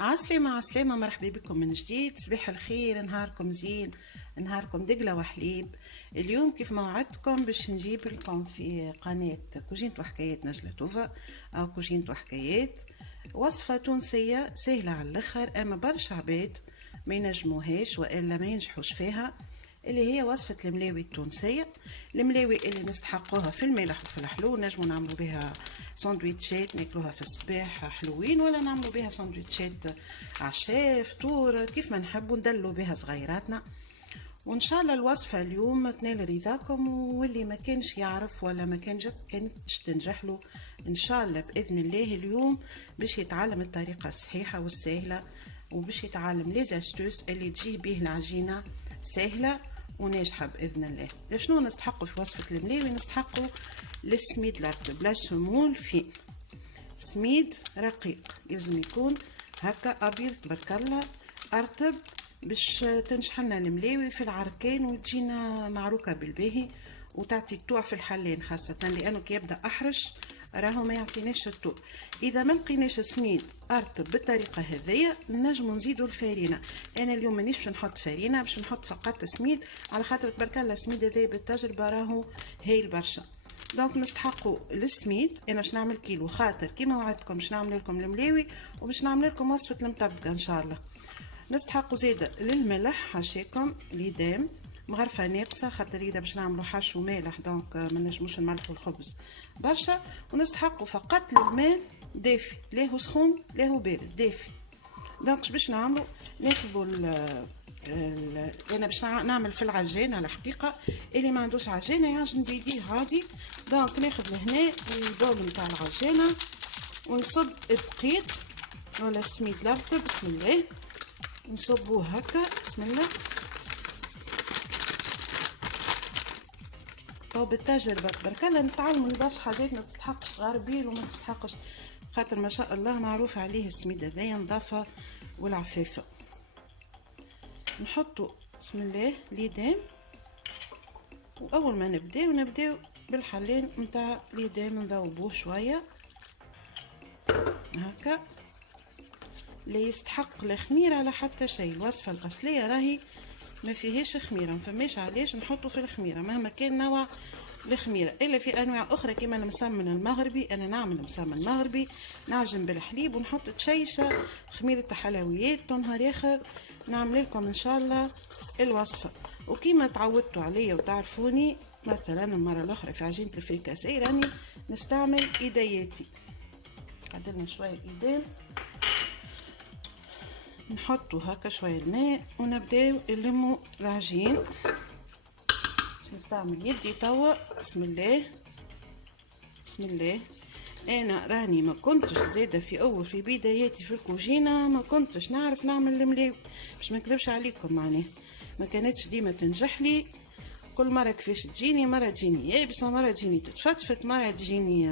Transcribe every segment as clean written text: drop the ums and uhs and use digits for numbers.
عسلامة عسلامة، مرحبا بكم من جديد. صباح الخير، نهاركم زين، نهاركم دقلة وحليب. اليوم كيف ما وعدتكم باش نجيب لكم في قناة كوجينة وحكايات نجلة توفا أو كوجينة وحكايات وصفة تونسية سهلة على الآخر، أما برشا عباد ما ينجموهاش وإلا ما ينجحوش فيها، اللي هي وصفة الملاوي التونسية. الملاوي اللي نستحقوها في الملح وفي الحلو، نجمو نعملو بها ساندويتشات ناكلوها في الصباح حلوين، ولا نعملو بها ساندويتشات عشاء فطور كيف ما نحبو، ندلو بها صغيراتنا. وان شاء الله الوصفه اليوم تنال رضاكم، واللي ما كانش يعرف ولا ما كانتش تنجح له ان شاء الله باذن الله اليوم باش يتعلم الطريقه الصحيحه والسهله، وباش يتعلم لي زاستوس اللي تجيه به العجينه سهله وناجحه باذن الله. شنو نستحقوا في وصفه الملاوي؟ نستحقوا السميد الرطب، لا سمول فين، سميد رقيق يلزم يكون هكا ابيض تبارك الله ارطب، باش تنجح لنا الملاوي في العركان وتجينا معروكه بالباهي وتعطي الطوع في الحلين، خاصه لانه كي يبدا احرش راهو ما يعطيناش الطوع. اذا ما لقيناش سميد ارطب بالطريقه هذيا نجمو نزيدو الفارينه. انا اليوم مانيش باش نحط فارينه، باش نحط فقط سميد، على خاطر تبارك الله السميد هذايا بالتجربه راهو هايل برشا. دونك نستحقوا السميد. انا باش نعمل كيلو، خاطر كيما وعدتكم باش نعمل لكم الملاوي وباش نعمل لكم وصفه المطبقه ان شاء الله. نستحقوا زيادة للملح حاشيكم ليدام مغرفة ناقصة، خاطر إذا باش نعملو حشو مالح دونك ما نجموش نملحو الخبز برشا. ونستحقوا فقط للماء دافي، لا هو سخون لا هو بارد، دافي. دونك باش نعملو ناخذوا انا باش نعمل في العجانه الحقيقه، اللي ما عندوش عجانه يعجن بيديه عادي. دونك ناخذ لهنا البول نتاع العجانه ونصب الدقيق ولا السميد الرطب، بسم الله نصبوه هكا بسم الله. او بالتجربه تبارك الله نتعلموا برشا حاجات ما تستحقش غربيل وما تستحقش، خاطر ما شاء الله معروف عليه السميد هذايا نظافه والعفافه. نحطوا بسم الله ليدام، واول ما نبداو بالحلين نتاع ليدام نذوبوه شويه هكا. لا يستحق لا خميره على حتى شيء، الوصفه الاصليه راهي ما فيهاش خميره، ما فماش علاش نحطوا في الخميره مهما كان نوع الخميره، الا في انواع اخرى كما المسمن المغربي. انا نعمل مسمن مغربي نعجن بالحليب ونحط تشيشه خميره حلويات، نهار اخر نعمل لكم ان شاء الله الوصفه. وكيما تعودتوا عليا وتعرفوني مثلا المره الاخرى في عجينه الفريكاسي راني نستعمل ايدياتي. عدلنا شويه ايدام، نحطوا هكا شويه الماء ونبداو نلموا العجين. نستعمل يدي توا بسم الله بسم الله. انا راني ما كنتش زاده في بداياتي في الكوجينه، ما كنتش نعرف نعمل الملاوي باش ما نكذبش عليكم، معناه ما كانتش ديما تنجح لي. كل مره كيفاش تجيني، مره تجيني يابسه، مره تجيني تتفتفت، مره تجيني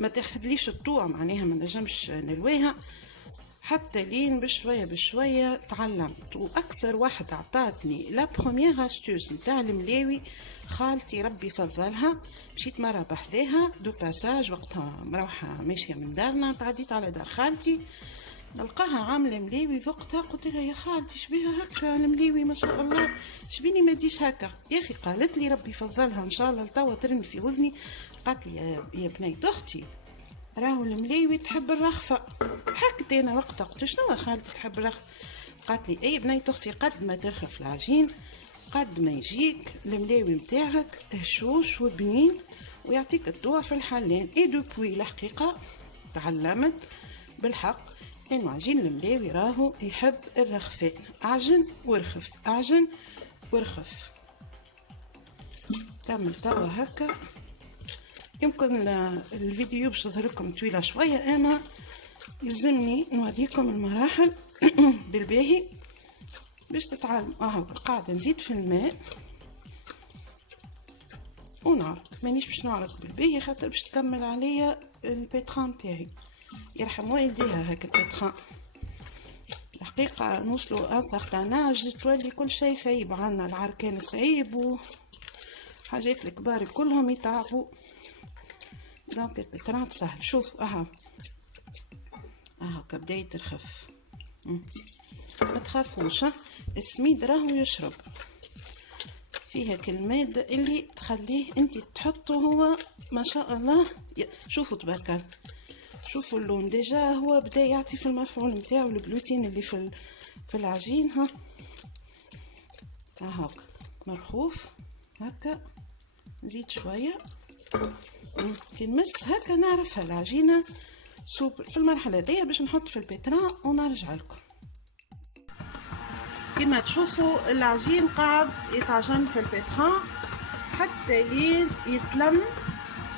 ما تاخذليش الطوع، معناها ما نجمش نلويها. حتى لين بشويه تعلمت، واكثر واحد عطاتني لا بروميير استوس نتاع الملاوي خالتي ربي فضلها. مشيت مره بحذاها دو باساج وقتها مروحه ماشيه من دارنا، تعديت على دار خالتي نلقاها عامله ملاوي، ذقتها قلت لها يا خالتي شبيها هكا الملاوي ما شاء الله، شبيني ما تجيش هكا يا اخي؟ قالت لي ربي فضلها ان شاء الله توا ترن في وذني، قالت لي يا بنيت اختي راهو الملاوي تحب الرخفه. حكت انا وقتها قلت شنو خالتي تحب الرخفه؟ قالت لي اي بنيت اختي قد ما ترخف العجين قد ما يجيك الملاوي متاعك هشوش وبنين ويعطيك الطوع في الحلين. اي دوبوي الحقيقه تعلمت بالحق انه عجين الملاوي راهو يحب الرخفان، اعجن ورخف اعجن ورخف. تعمل توا هكا. يمكن الفيديو باش يظهر لكم طويله شويه، انا يلزمني نوريكم المراحل بالباهي باش تتعلم. قاعده نزيد في الماء ونعرض، مانيش باش نعرض بالباهي خاطر باش تكمل عليا البيتران تاعي، يرحم والديها هكا البيتران. الحقيقه نوصلوا ان سارتان اج تولي كل شيء صعيب عنا، العركان صعيب وحاجات الكبار كلهم يتعبوا، دونك البيتران سهل. شوف هاكا بداية ترخف. ما تخافوش، السميد راهو يشرب فيه هاك المادة اللي تخليه انت تحطه هو ما شاء الله. شوفوا تبارك الله، شوفوا اللون ديجا هو بدا يعطي في المفعول نتاعو الجلوتين اللي في العجين. هاكا مرخوف هكا، نزيد شويه كي نمس هكا نعرفها العجينه سوب في المرحله هذيا باش نحط في البيتران ونرجع لكم. كما تشوفوا العجين قاعد يتعجن في البيتران حتى لين يتلم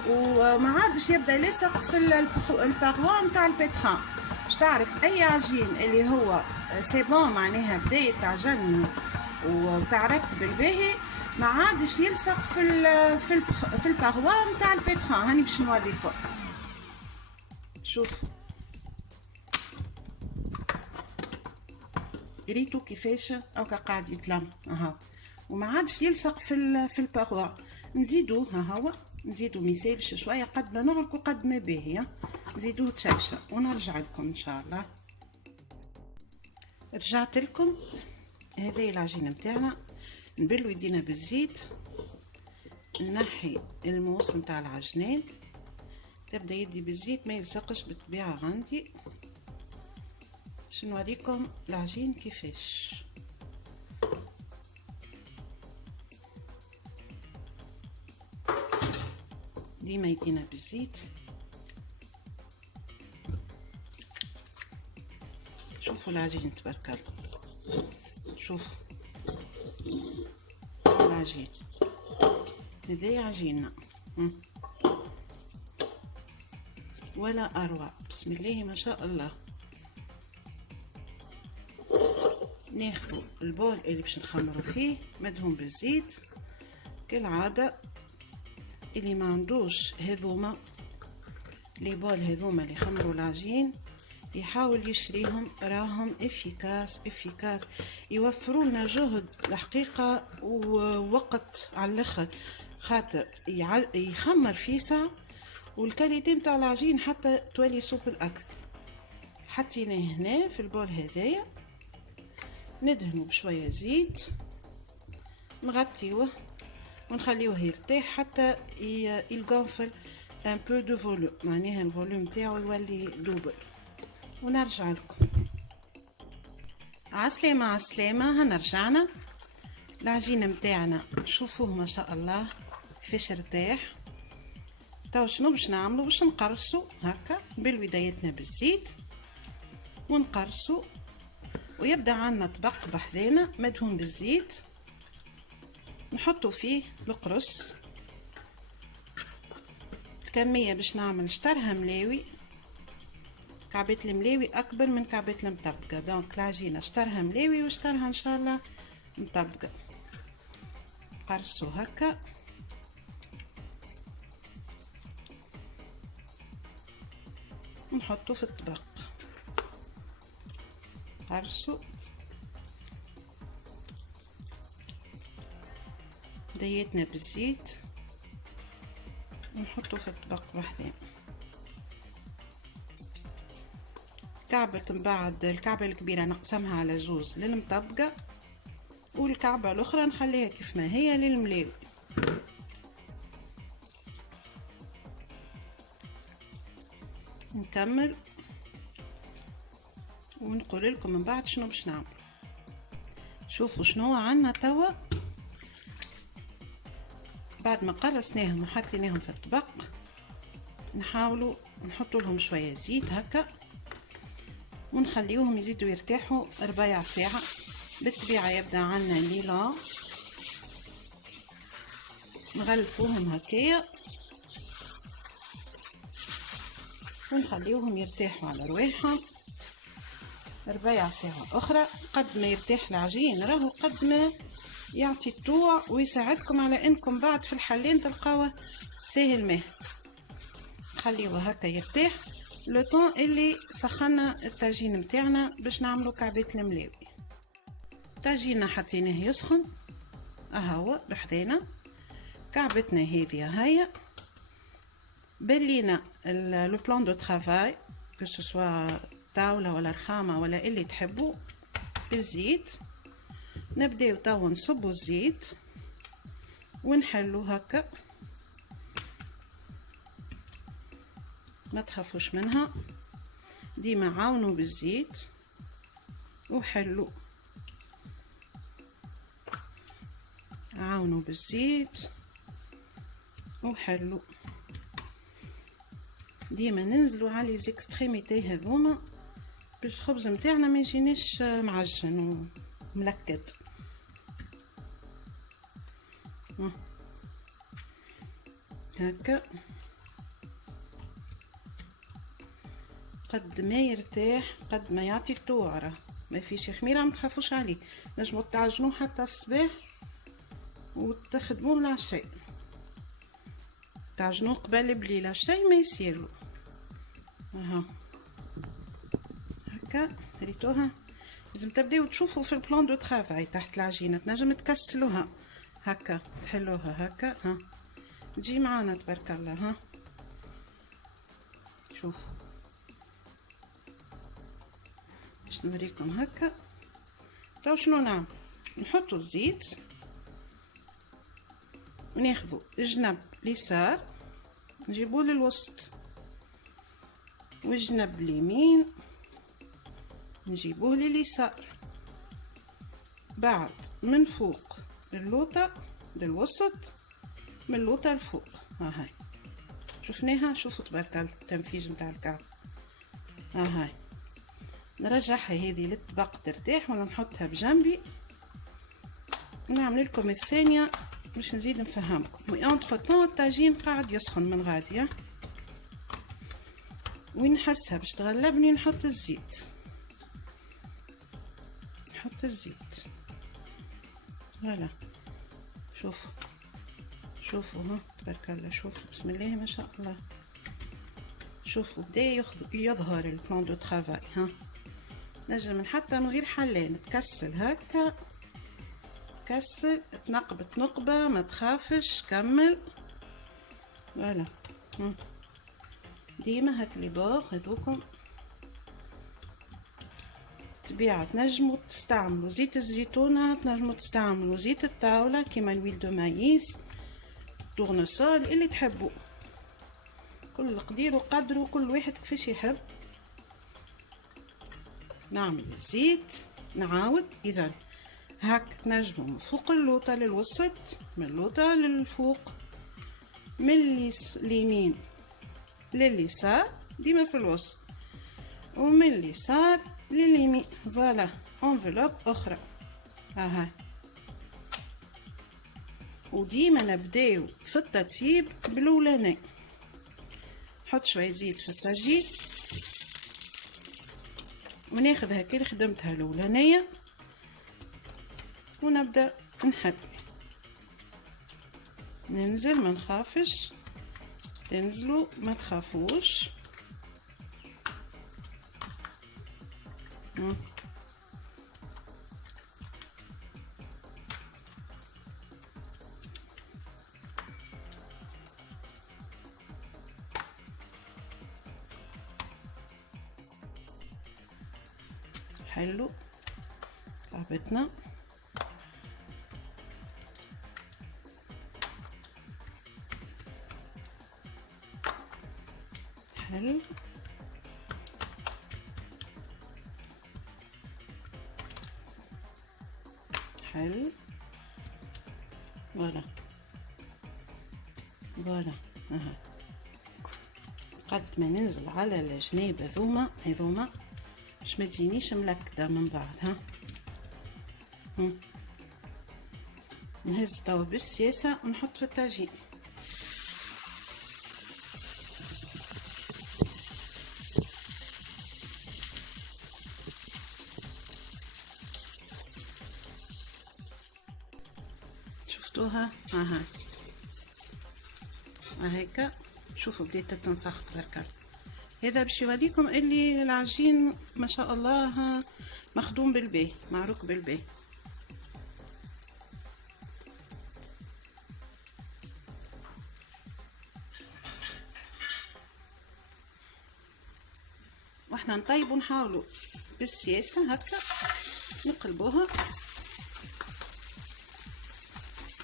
وما عادش يبدا يلصق في الباروا نتاع البيتران. باش تعرف اي عجين اللي هو سي بون معناها بدا يتعجن وتعرف بالباهي ما عادش يلصق في الباروا نتاع البيتران. هاني باش نوريكم. شوف ريتو كيفاش هاكا قاعد يتلم وما عادش يلصق في الباروا. نزيدو هو نزيدو ميسالش شويه قد ما نغلقو قد ما باهي. نزيدوه تشيشه ونرجع لكم ان شاء الله. رجعت لكم. هذه العجينه نتاعنا نبلو يدينا بالزيت، نحي الموس نتاع العجنان، تبدا يدي بالزيت ما يلصقش بالطبيعه عندي. باش نوريكم العجين كيفاش. ديما يدينا بالزيت. شوفوا العجين تبارك الله، شوفوا العجين هذايا عجيننا ولا اروع. بسم الله ما شاء الله. ناخذ البول اللي باش نخمروا فيه مدهون بالزيت كالعاده. اللي ما عندوش هذوما لي بول هذوما اللي خمروا العجين يحاول يشريهم، راهم افيكاس يوفروا لنا جهد الحقيقه ووقت على الاخر، خاطر يخمر في ساعه والكاليتي نتاع العجين حتى تولي سوبل اكثر. حطيناه هنا في البول هذايا، ندهنه بشويه زيت، نغطيوه ونخليوه يرتاح حتى يلقنفل ان بو دو فوليوم، معناها الفوليوم تاعو يولي دوبل. ونرجع لكم. عسلامة عسلامة. هنرجعنا العجينة متاعنا شوفوه ما شاء الله كيفاش ارتاح. تو شنو باش نعملو؟ باش نقرصو هكا بالودايتنا بالزيت ونقرصو، ويبدا عندنا طبق بحذانا مدهون بالزيت نحطو فيه القرص. الكمية باش نعمل شطرها ملاوي، كعبات الملاوي اكبر من كعبات المطبقه، دونك العجينه شطرها ملاوي وشطرها ان شاء الله مطبقه. قرصو هكا ونحطو في الطبق. قرصو ديتنا بالزيت ونحطو في الطبق وحدين. كعبة من بعد الكعبة الكبيرة نقسمها على جوز للمطبقة، والكعبة الأخرى نخليها كيف ما هي للملاوي. نكمل ونقول لكم من بعد شنو باش نعمل. شوفوا شنو عندنا توا بعد ما قرصناهم وحطيناهم في الطبق. نحاولوا نحطوا لهم شوية زيت هكا ونخليوهم يزيدوا يرتاحوا ربع ساعة. بالطبيعة يبدا عنا ليلا نغلفوهم هكايا ونخليوهم يرتاحوا على رواحهم ربع ساعة أخرى. قد ما يرتاح العجين راهو قد ما يعطي الطوع ويساعدكم على انكم بعد في الحلين تلقاوه ساهل ماهل. خليوه هكا يرتاح لو طون اللي سخنا الطاجين متاعنا باش نعملو كعبات الملاوي. طاجيننا حطيناه يسخن اهو بحذانا. كعبتنا هذه هيا بلينا لو بلان دو ترافاي كو سو سوا طاولة ولا رخامة ولا اللي تحبوا بالزيت. نبداو توا نصبوا الزيت ونحلو هكا، ما تخافوش منها، ديما عاونوا بالزيت وحلو، عاونوا بالزيت وحلو، ديما ننزلوا على لي زيكستريميتي هذوما باش الخبز نتاعنا ما يجينيش معجن وملكد. هكا قد ما يرتاح قد ما يعطي التوعرة، ما فيش خميره، ما تخافوش عليه، نجموا تعجنوه حتى الصباح وتخدموه العشاء، تعجنوه قبل بليل العشاء ما يصيرلو. اها هكا ريتوها، لازم تبداو تشوفوا في البلان دو طرافاي تحت العجينه، تنجم تكسلوها هكا تحلوها هكا، ها تجي معانا تبارك الله. ها شوفوا باش نوريكم هكا. تو شنو نعمل؟ نحطوا الزيت وناخذوا الجنب اليسار نجيبوه للوسط، والجنب اليمين نجيبوه لليسار، بعد من فوق اللوطة للوسط، من اللوطة لفوق. ها هاي شفناها، شوفوا تبارك الله التنفيذ نتاع الكعب. ها هاي نرجعها هذه للطبق ترتاح ولا نحطها بجنبي، نعمل لكم الثانية باش نزيد نفهمكم. وانتر طون الطاجين قاعد يسخن من غادي، وين نحسها باش تغلبني نحط الزيت، نحط الزيت فوالا. شوفوا شوفوا ها تبارك الله، شوفوا بسم الله ما شاء الله، شوفوا بدا يظهر البلان دو طرافاي. ها نجم حتى من غير حلان تكسل هكا، كسل تنقب تنقبه ما تخافش، كمل فوالا. ديما هاك لي بور هذوكم طبيعة تنجموا تستعملوا زيت الزيتونة، تنجموا تستعملوا زيت الطاولة كيما الويل دو مايس، تورنسول اللي تحبوا، كل قدير وقدر وكل واحد كيفاش يحب. نعمل الزيت نعاود، اذا هاك تنجموا من فوق اللوطة للوسط، من اللوطة للفوق، من اليمين لليسار ديما في الوسط، ومن اليسار لليمين فوالا. انفلوب اخرى ها هاي، وديما نبداو في التطييب بالاولاني. نحط شويه زيت في الطاجين وناخذ هكا اللي خدمتها الاولانيه ونبدا نحل، ننزل ما نخافش، تنزلوا ما تخافوش. حلو لعبتنا. حلو حلو فوالا فوالا. قد ما ننزل على الجناب هذوما باش ما تجينيش ملكده من بعد. ها نهز توا بالسياسه ونحط في الطاجين. شفتوها؟ ها هيك شوفوا بديت تنفخ تبارك الله. هذا باش يوريكم اللي العجين ما شاء الله مخدوم بالباهي، معروك بالباهي. واحنا نطيبوا نحاولوا بالسياسة هكا نقلبوها،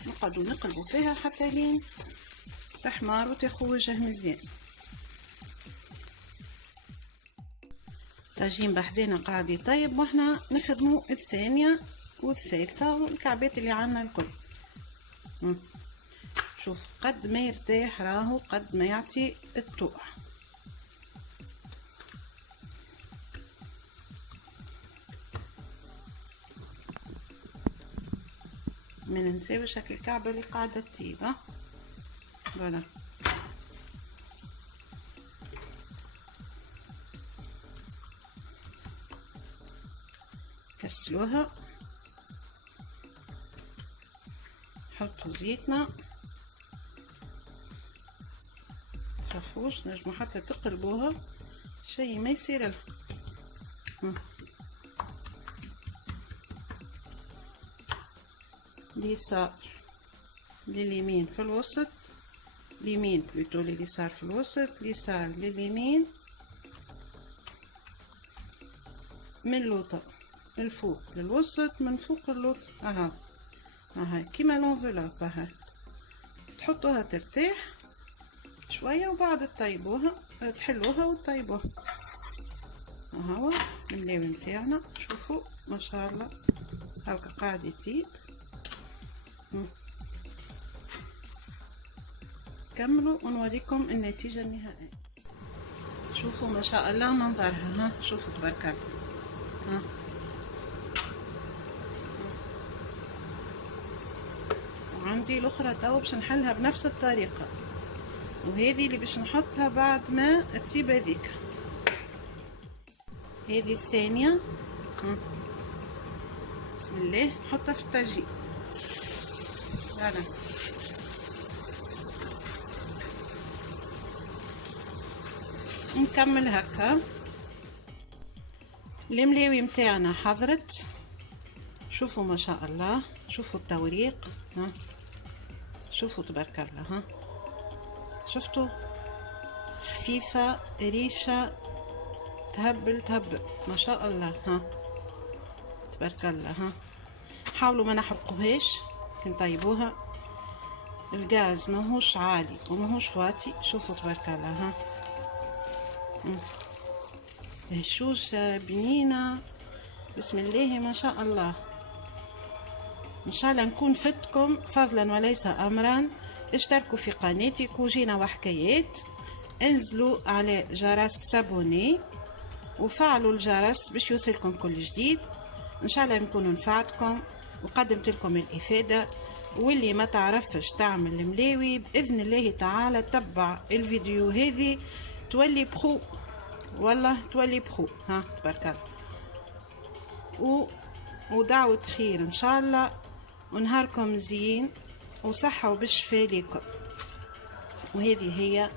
نقعدوا نقلبوا فيها حتى لين تحمر وتاخذ وجه مزيان. طاجين بحدنا قاعد يطيب واحنا نخدموا الثانية والثالثة والكعبات اللي عنا الكل. شوف قد ما يرتاح راهو قد ما يعطي الطوع. ما ننساوش هاك الكعبة اللي قاعدة تطيب. فوالا كسلوها، حطوا زيتنا، تخافوش نجمو حتى تقلبوها شي ما يصير لها. اليسار لليمين في الوسط، اليمين بلوتو لليسار في الوسط، اليسار لليمين، من لوطة الفوق للوسط، من فوق اللوطة. هاي كيما لونفلوب. هاي تحطوها ترتاح شوية وبعد تطيبوها، تحلوها وتطيبوها. هو الملاوي متاعنا شوفوا ما شاء الله هاكا قاعد يطيب. كملوا ونوريكم النتيجة النهائية. شوفوا ما شاء الله منظرها. شوفوا تبارك الله. وعندي الاخرى توا باش نحلها بنفس الطريقة، وهذه اللي باش نحطها بعد ما تطيب هذيك. هذه الثانية. بسم الله نحطها في الطاجين. فوالا نكمل هكا. الملاوي متاعنا حضرت. شوفوا ما شاء الله، شوفوا التوريق. شوفوا تبارك الله. شفتوا خفيفة ريشة تهبل ما شاء الله. تبارك الله. حاولوا ما نحرقوهاش كي نطيبوها، الغاز ماهوش عالي وماهوش واطي. شوفوا تبارك الله. هشوشة بنينة بسم الله ما شاء الله. ان شاء الله نكون فتكم فضلا وليس امرا. اشتركوا في قناتي كوجينة وحكايات، انزلوا على جرس سابوني وفعلوا الجرس باش يوصلكم كل جديد. ان شاء الله نكون نفعتكم وقدمت لكم الافاده. واللي ما تعرفش تعمل الملاوي باذن الله تعالى تبع الفيديو هذه تولي بخو، والله تولي بخو. تبارك الله. ودعوة خير ان شاء الله، ونهاركم زين وصحة وبالشفاء ليكم. وهذه هي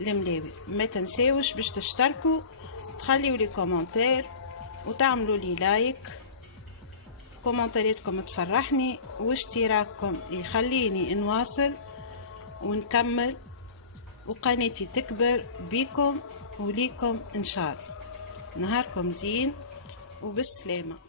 الملاوي. ما تنساوش باش تشتركوا، تخليوا لي كومنتير وتعملوا لي لايك. كومنتارياتكم تفرحني واشتراككم يخليني نواصل ونكمل وقناتي تكبر بيكم وليكم ان شاء الله. نهاركم زين وبالسلامة.